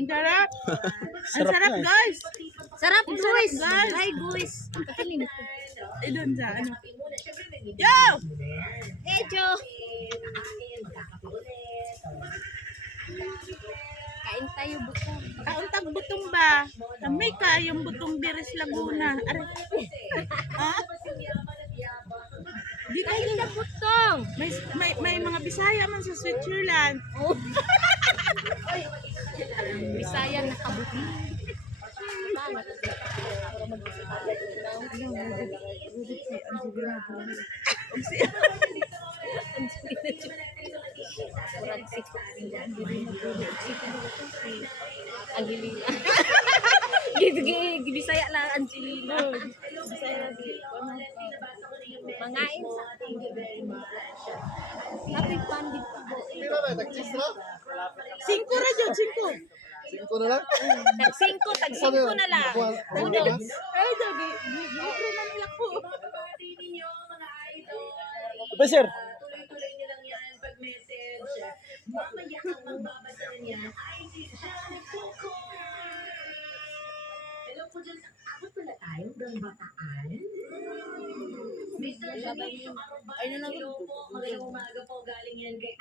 Ang sarap. Ang Sarap sarap, nga eh. guys. Sarap, Ang guys. sarap, guys. Hi, guys. Eh, doon sa ano. Yo! Echo. Kain tayo buko. Kauntag butong ba? Kami kayong butong Biris Laguna. Are. Ha? Di Kain kayo na butong. may mga Bisaya man sa Switzerland. Oh. Bisayang nakabuti. Angelina. Bisaya lang Angelina. Mangain sa Happy pandit po. Pila na, nag-cheese na? 5 ra jud, 5. 5 na lang? Tag-5 na lang. Unos. Ay, dagi. Libre na nila ko. Apa sir? Tuloy-tuloy niyo lang yan pag-message. Mamaya ang magbabasa niya ay si Janet Coco. Hello po dyan. Abot pala tayo ng Bataan. Mr. Janicio Arubay. Hello po. Magandang umaga po. Galing yan kay